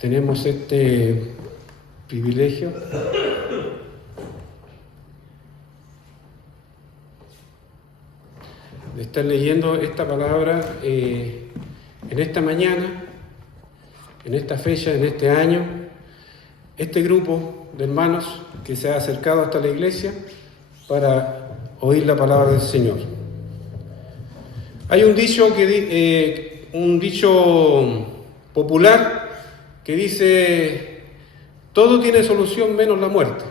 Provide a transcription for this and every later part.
tenemos este privilegio de estar leyendo esta palabra en esta mañana, en esta fecha, en este año. Este grupo de hermanos que se ha acercado hasta la iglesia para oír la palabra del Señor. Hay un dicho popular que dice: todo tiene solución menos la muerte.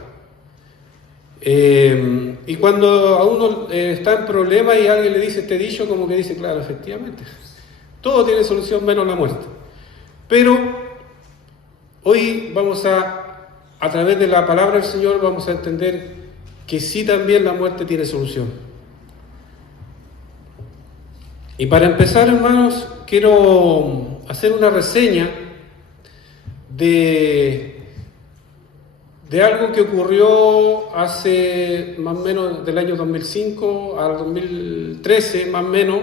Y cuando a uno está en problema y alguien le dice este dicho, como que dice, claro, efectivamente, todo tiene solución menos la muerte. Pero hoy vamos a través de la palabra del Señor, vamos a entender que sí, también la muerte tiene solución. Y para empezar, hermanos, quiero hacer una reseña de algo que ocurrió hace más o menos del año 2005 al 2013, más o menos.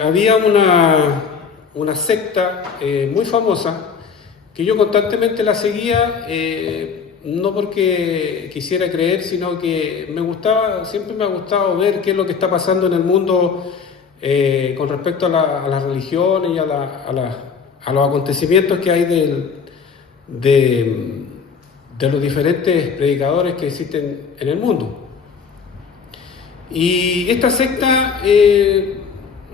Había una secta muy famosa que yo constantemente la seguía, no porque quisiera creer, sino que siempre me ha gustado ver qué es lo que está pasando en el mundo con respecto a las religiones y a los acontecimientos que hay de los diferentes predicadores que existen en el mundo. Y esta secta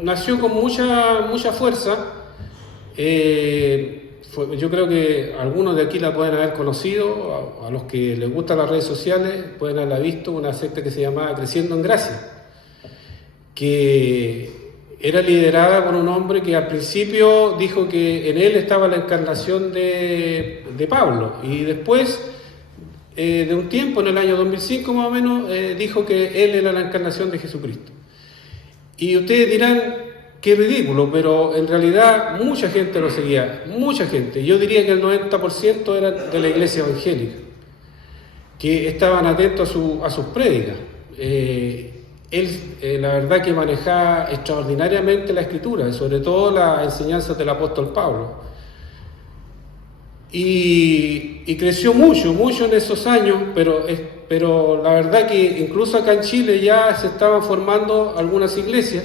nació con mucha fuerza. Yo creo que algunos de aquí la pueden haber conocido, a los que les gustan las redes sociales pueden haberla visto, una secta que se llamaba Creciendo en Gracia, que era liderada por un hombre que al principio dijo que en él estaba la encarnación de Pablo, y después de un tiempo, en el año 2005 más o menos, dijo que él era la encarnación de Jesucristo. Y ustedes dirán, qué ridículo, pero en realidad mucha gente lo seguía, mucha gente. Yo diría que el 90% eran de la iglesia evangélica, que estaban atentos a sus prédicas. Él, la verdad, que manejaba extraordinariamente la Escritura, sobre todo las enseñanzas del apóstol Pablo. Y creció mucho en esos años, pero la verdad que incluso acá en Chile ya se estaban formando algunas iglesias,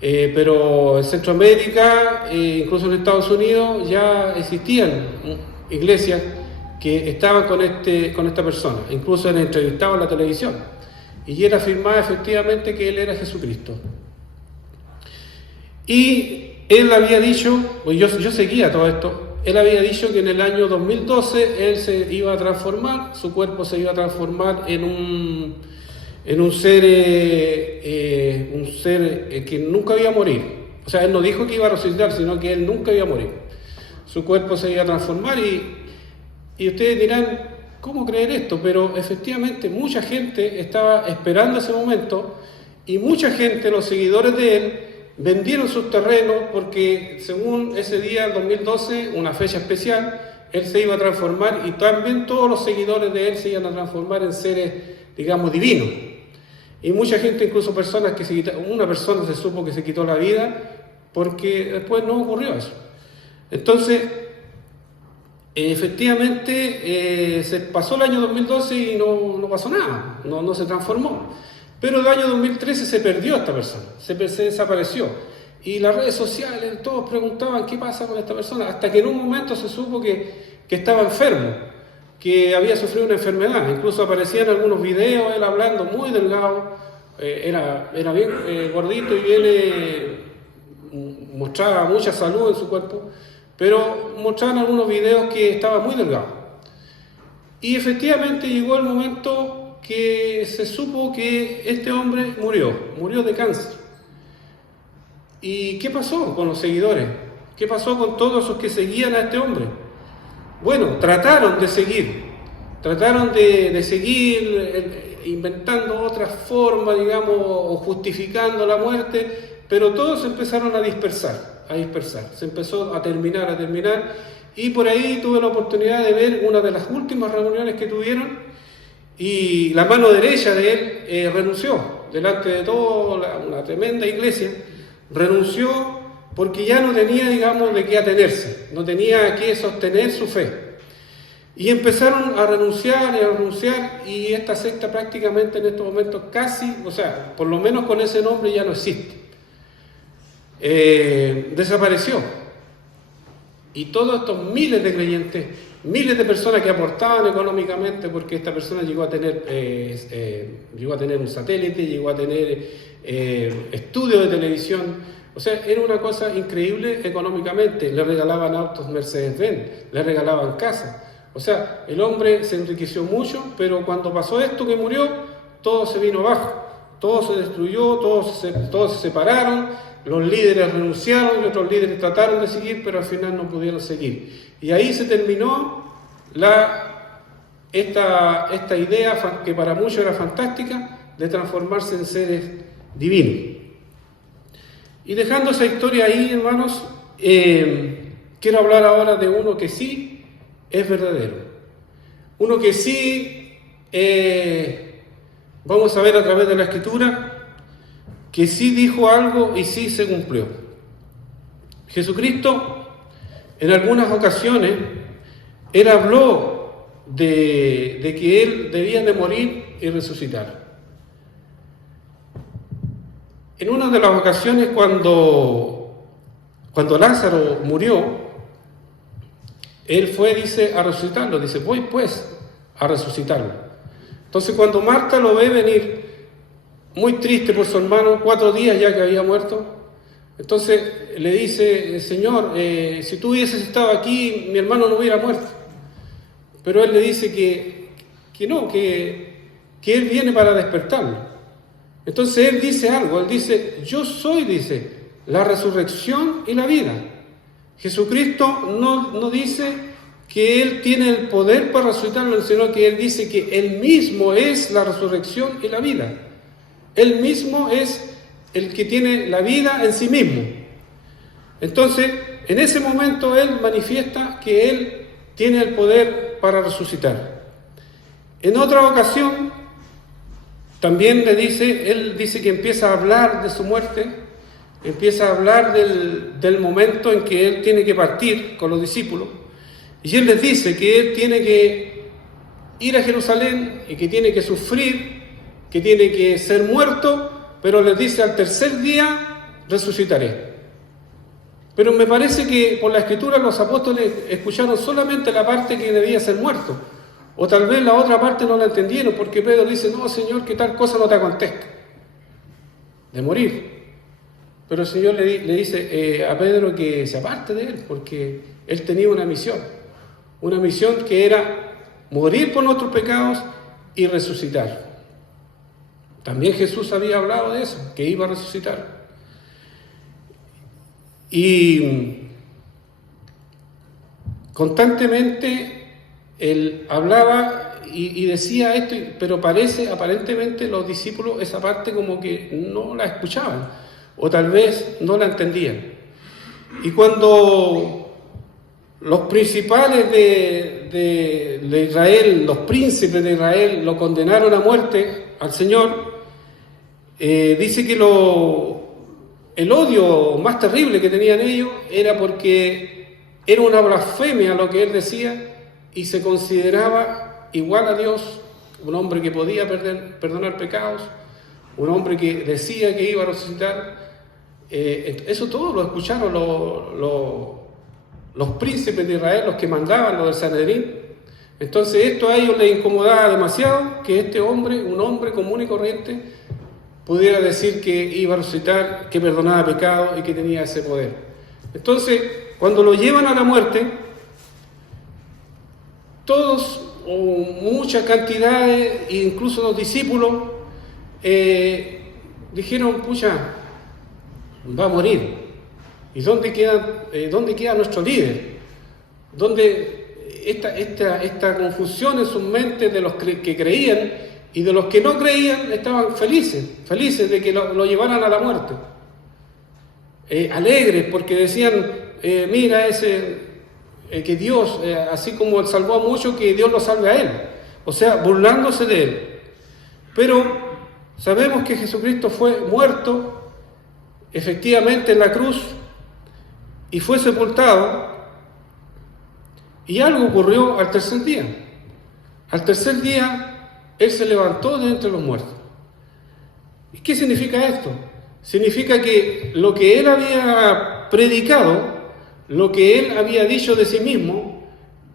pero en Centroamérica, incluso en Estados Unidos, ya existían iglesias que estaban con esta persona. Incluso era entrevistado en la televisión y era afirmado efectivamente que él era Jesucristo. Y él había dicho, pues yo seguía todo esto. Él había dicho que en el año 2012 él se iba a transformar, su cuerpo se iba a transformar en un ser que nunca iba a morir. O sea, él no dijo que iba a resucitar, sino que él nunca iba a morir. Su cuerpo se iba a transformar y ustedes dirán, ¿cómo creer esto? Pero efectivamente mucha gente estaba esperando ese momento, y mucha gente, los seguidores de él, vendieron sus terrenos porque según ese día, el 2012, una fecha especial, él se iba a transformar, y también todos los seguidores de él se iban a transformar en seres, digamos, divinos. Y mucha gente, incluso personas una persona se supo que se quitó la vida porque después no ocurrió eso. Entonces, efectivamente, se pasó el año 2012 y no pasó nada, no se transformó. Pero el año 2013 se perdió esta persona, se desapareció. Y las redes sociales, todos preguntaban qué pasa con esta persona, hasta que en un momento se supo que estaba enfermo, que había sufrido una enfermedad. Incluso aparecían algunos videos, él hablando muy delgado, era bien gordito y mostraba mucha salud en su cuerpo, pero mostraban algunos videos que estaba muy delgado. Y efectivamente llegó el momento que se supo que este hombre murió de cáncer. ¿Y qué pasó con los seguidores? ¿Qué pasó con todos los que seguían a este hombre? Bueno, trataron de seguir inventando otras formas, digamos, o justificando la muerte, pero todos se empezaron a dispersar, se empezó a terminar, y por ahí tuve la oportunidad de ver una de las últimas reuniones que tuvieron, y la mano derecha de él renunció, delante de toda una tremenda iglesia, renunció porque ya no tenía, digamos, de qué atenerse, no tenía que sostener su fe. Y empezaron a renunciar, y esta secta prácticamente en estos momentos casi, o sea, por lo menos con ese nombre ya no existe. Desapareció. Y todos estos miles de creyentes, miles de personas que aportaban económicamente, porque esta persona llegó a tener un satélite, llegó a tener estudios de televisión. O sea, era una cosa increíble económicamente. Le regalaban autos Mercedes-Benz, le regalaban casas. O sea, el hombre se enriqueció mucho, pero cuando pasó esto que murió, todo se vino abajo, todo se destruyó, todos se separaron, los líderes renunciaron y otros líderes trataron de seguir, pero al final no pudieron seguir. Y ahí se terminó esta idea que para muchos era fantástica, de transformarse en seres divinos. Y dejando esa historia ahí, hermanos, quiero hablar ahora de uno que sí es verdadero. Uno que sí, vamos a ver a través de la Escritura, que sí dijo algo y sí se cumplió. Jesucristo, en algunas ocasiones, Él habló de que Él debía de morir y resucitar. En una de las ocasiones cuando Lázaro murió, Él fue, dice, a resucitarlo. Dice, voy pues a resucitarlo. Entonces cuando Marta lo ve venir, muy triste por su hermano, 4 días ya que había muerto, entonces le dice, Señor, si tú hubieses estado aquí, mi hermano no hubiera muerto. Pero Él le dice que no, que Él viene para despertarlo. Entonces Él dice algo, Él dice, yo soy, dice, la resurrección y la vida. Jesucristo no dice que Él tiene el poder para resucitarlo, sino que Él dice que Él mismo es la resurrección y la vida. Él mismo es el que tiene la vida en sí mismo. Entonces, en ese momento Él manifiesta que Él tiene el poder para resucitar. En otra ocasión, también Él dice que empieza a hablar de su muerte, empieza a hablar del momento en que Él tiene que partir con los discípulos, y Él les dice que Él tiene que ir a Jerusalén y que tiene que sufrir, que tiene que ser muerto, pero les dice, al tercer día resucitaré. Pero me parece que por la Escritura los apóstoles escucharon solamente la parte que debía ser muerto, o tal vez la otra parte no la entendieron, porque Pedro dice, no, Señor, que tal cosa no te acontezca, de morir. Pero el Señor le dice a Pedro que se aparte de él, porque él tenía una misión que era morir por nuestros pecados y resucitar. También Jesús había hablado de eso, que iba a resucitar. Y constantemente Él hablaba y decía esto, pero aparentemente los discípulos esa parte como que no la escuchaban, o tal vez no la entendían. Y cuando los principales de Israel, los príncipes de Israel, lo condenaron a muerte al Señor, dice que el odio más terrible que tenían ellos era porque era una blasfemia lo que Él decía, y se consideraba igual a Dios, un hombre que podía perdonar pecados, un hombre que decía que iba a resucitar. Eso todo lo escucharon los príncipes de Israel, los que mandaban, los del Sanedrín. Entonces esto a ellos les incomodaba demasiado, que este hombre, un hombre común y corriente, pudiera decir que iba a resucitar, que perdonaba pecados y que tenía ese poder. Entonces, cuando lo llevan a la muerte, todos, o muchas cantidades, incluso los discípulos, dijeron, pucha, va a morir. ¿Y dónde queda nuestro líder? ¿Dónde esta confusión en sus mentes de los que creían y de los que no creían estaban felices de que lo llevaran a la muerte? Alegres porque decían, mira que Dios, así como Él salvó a muchos, que Dios lo salve a Él. O sea, burlándose de Él. Pero sabemos que Jesucristo fue muerto efectivamente en la cruz, y fue sepultado, y algo ocurrió al tercer día. Al tercer día, Él se levantó de entre los muertos. ¿Y qué significa esto? Significa que lo que Él había predicado, lo que Él había dicho de sí mismo,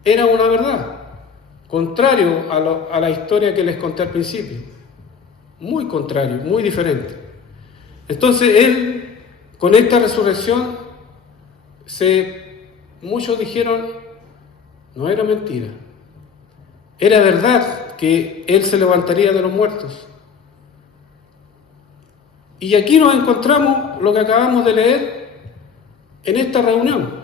era una verdad, contrario a la historia que les conté al principio. Muy contrario, muy diferente. Entonces Él, con esta resurrección, muchos dijeron, no era mentira. Era verdad que Él se levantaría de los muertos. Y aquí nos encontramos lo que acabamos de leer en esta reunión,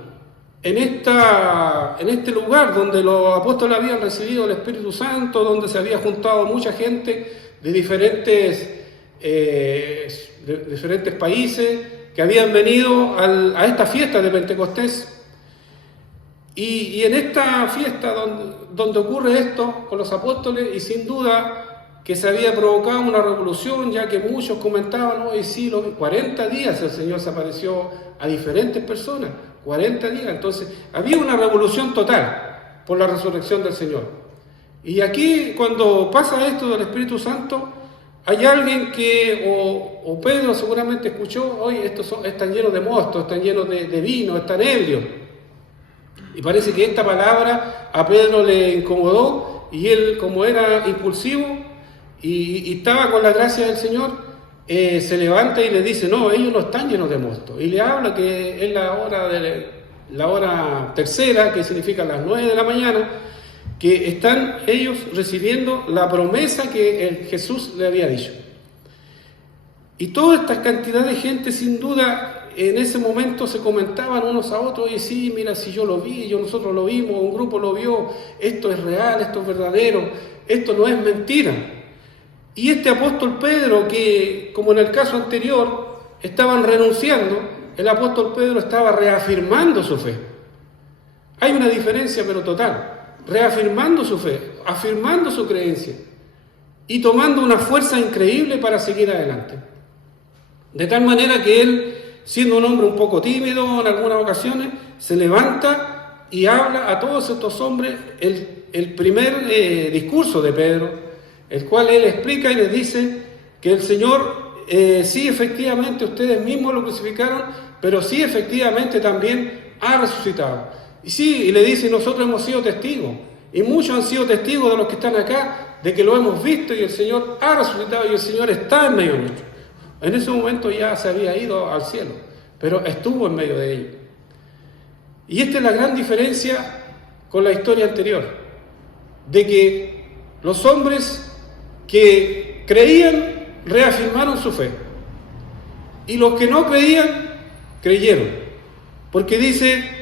en este lugar donde los apóstoles habían recibido el Espíritu Santo, donde se había juntado mucha gente de diferentes países que habían venido a esta fiesta de Pentecostés. Y en esta fiesta donde ocurre esto con los apóstoles, y sin duda que se había provocado una revolución, ya que muchos comentaban, hoy sí, 40 días el Señor se apareció a diferentes personas, 40 días, entonces había una revolución total por la resurrección del Señor. Y aquí, cuando pasa esto del Espíritu Santo, hay alguien que, o Pedro seguramente escuchó, hoy estos están llenos de mosto, están llenos de vino, están ebrios. Y parece que esta palabra a Pedro le incomodó, y él, como era impulsivo y estaba con la gracia del Señor, se levanta y le dice, no, ellos no están llenos de mosto. Y le habla que es la hora tercera, que significa las 9 de la mañana, que están ellos recibiendo la promesa que Jesús le había dicho. Y toda esta cantidad de gente, sin duda, en ese momento se comentaban unos a otros, y sí, mira, si yo lo vi, nosotros lo vimos, un grupo lo vio, esto es real, esto es verdadero, esto no es mentira. Y este apóstol Pedro, que como en el caso anterior estaban renunciando, el apóstol Pedro estaba reafirmando su fe. Hay una diferencia, pero total, reafirmando su fe, afirmando su creencia y tomando una fuerza increíble para seguir adelante. De tal manera que él, siendo un hombre un poco tímido en algunas ocasiones, se levanta y habla a todos estos hombres el primer discurso de Pedro, el cual él explica y les dice que el Señor, sí, efectivamente, ustedes mismos lo crucificaron, pero sí, efectivamente, también ha resucitado. Y sí, y le dice, nosotros hemos sido testigos, y muchos han sido testigos de los que están acá, de que lo hemos visto, y el Señor ha resucitado, y el Señor está en medio nuestro. En ese momento ya se había ido al cielo, pero estuvo en medio de ellos. Y esta es la gran diferencia con la historia anterior, de que los hombres que creían reafirmaron su fe, y los que no creían, creyeron, porque dice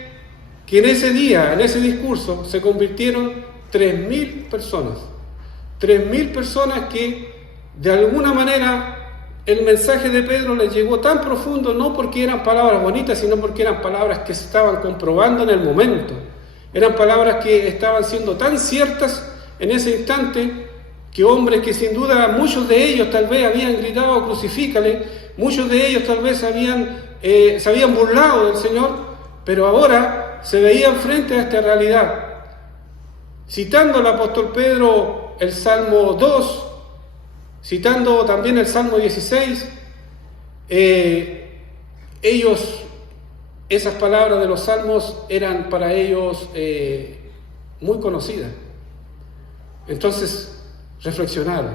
que en ese día, en ese discurso, se convirtieron 3.000 personas. 3.000 personas que, de alguna manera, el mensaje de Pedro les llegó tan profundo, no porque eran palabras bonitas, sino porque eran palabras que se estaban comprobando en el momento. Eran palabras que estaban siendo tan ciertas en ese instante, que hombres que sin duda, muchos de ellos tal vez habían gritado, crucifícale, muchos de ellos tal vez se habían burlado del Señor, pero ahora se veían frente a esta realidad. Citando al apóstol Pedro el Salmo 2, citando también el Salmo 16, esas palabras de los salmos eran para ellos muy conocidas. Entonces reflexionaron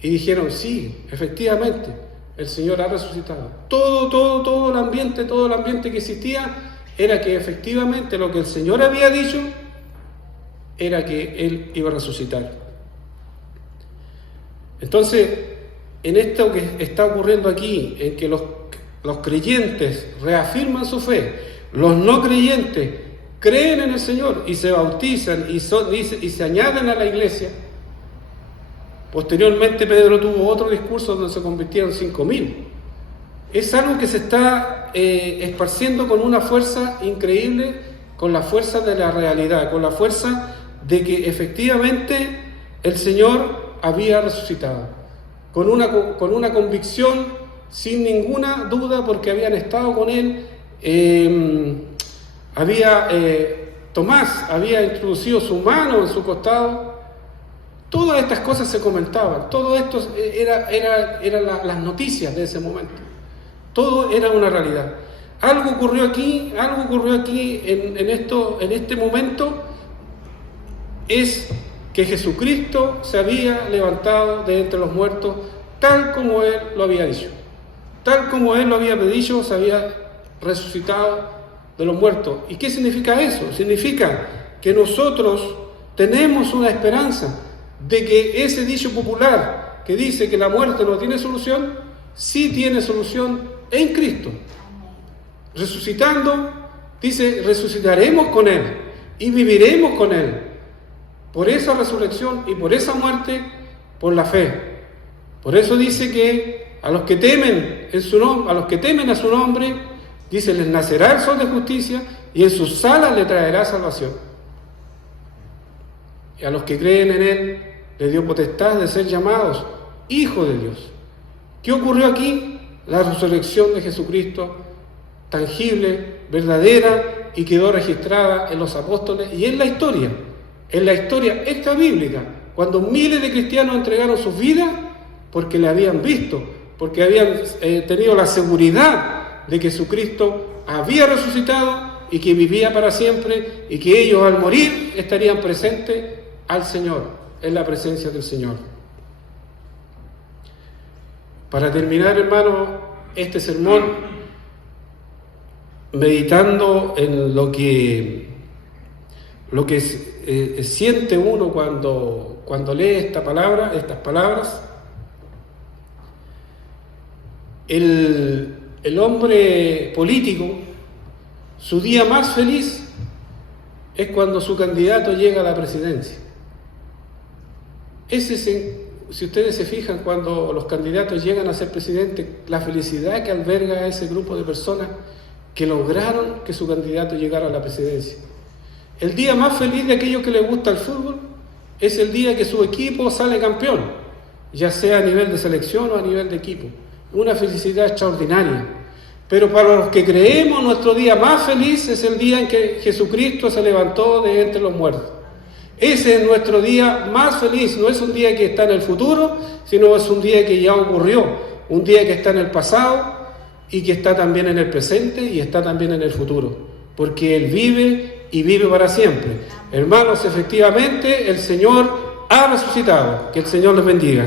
y dijeron, sí, efectivamente, el Señor ha resucitado. Todo el ambiente que existía era que efectivamente lo que el Señor había dicho era que Él iba a resucitar. Entonces, en esto que está ocurriendo aquí, en que los creyentes reafirman su fe, los no creyentes creen en el Señor y se bautizan y se añaden a la iglesia. Posteriormente Pedro tuvo otro discurso donde se convirtieron 5.000. Es algo que se está esparciendo con una fuerza increíble, con la fuerza de la realidad, con la fuerza de que efectivamente el Señor había resucitado, con una convicción sin ninguna duda, porque habían estado con Él Tomás había introducido su mano en su costado. Todas estas cosas se comentaban, todo esto eran las noticias de ese momento. Todo era una realidad. Algo ocurrió aquí en este momento, es que Jesucristo se había levantado de entre los muertos, tal como Él lo había dicho. Tal como Él lo había dicho, se había resucitado de los muertos. ¿Y qué significa eso? Significa que nosotros tenemos una esperanza de que ese dicho popular que dice que la muerte no tiene solución, sí tiene solución en Cristo. Resucitando, dice, resucitaremos con Él y viviremos con Él. Por esa resurrección y por esa muerte, por la fe. Por eso dice que a los que temen a su nombre, dice, les nacerá el sol de justicia y en sus alas le traerá salvación. Y a los que creen en Él, le dio potestad de ser llamados hijos de Dios. ¿Qué ocurrió aquí? La resurrección de Jesucristo, tangible, verdadera, y quedó registrada en los apóstoles y en la historia extrabíblica, cuando miles de cristianos entregaron sus vidas porque le habían visto, porque habían tenido la seguridad de que Jesucristo había resucitado y que vivía para siempre, y que ellos al morir estarían presentes al Señor, en la presencia del Señor. Para terminar, hermano, este sermón, meditando en lo que siente uno cuando lee estas palabras, el hombre político, su día más feliz es cuando su candidato llega a la presidencia. Si ustedes se fijan, cuando los candidatos llegan a ser presidentes, la felicidad que alberga a ese grupo de personas que lograron que su candidato llegara a la presidencia. El día más feliz de aquellos que les gusta el fútbol es el día que su equipo sale campeón, ya sea a nivel de selección o a nivel de equipo. Una felicidad extraordinaria. Pero para los que creemos, nuestro día más feliz es el día en que Jesucristo se levantó de entre los muertos. Ese es nuestro día más feliz. No es un día que está en el futuro, sino es un día que ya ocurrió, un día que está en el pasado y que está también en el presente y está también en el futuro, porque Él vive y vive para siempre. Hermanos, efectivamente el Señor ha resucitado. Que el Señor les bendiga.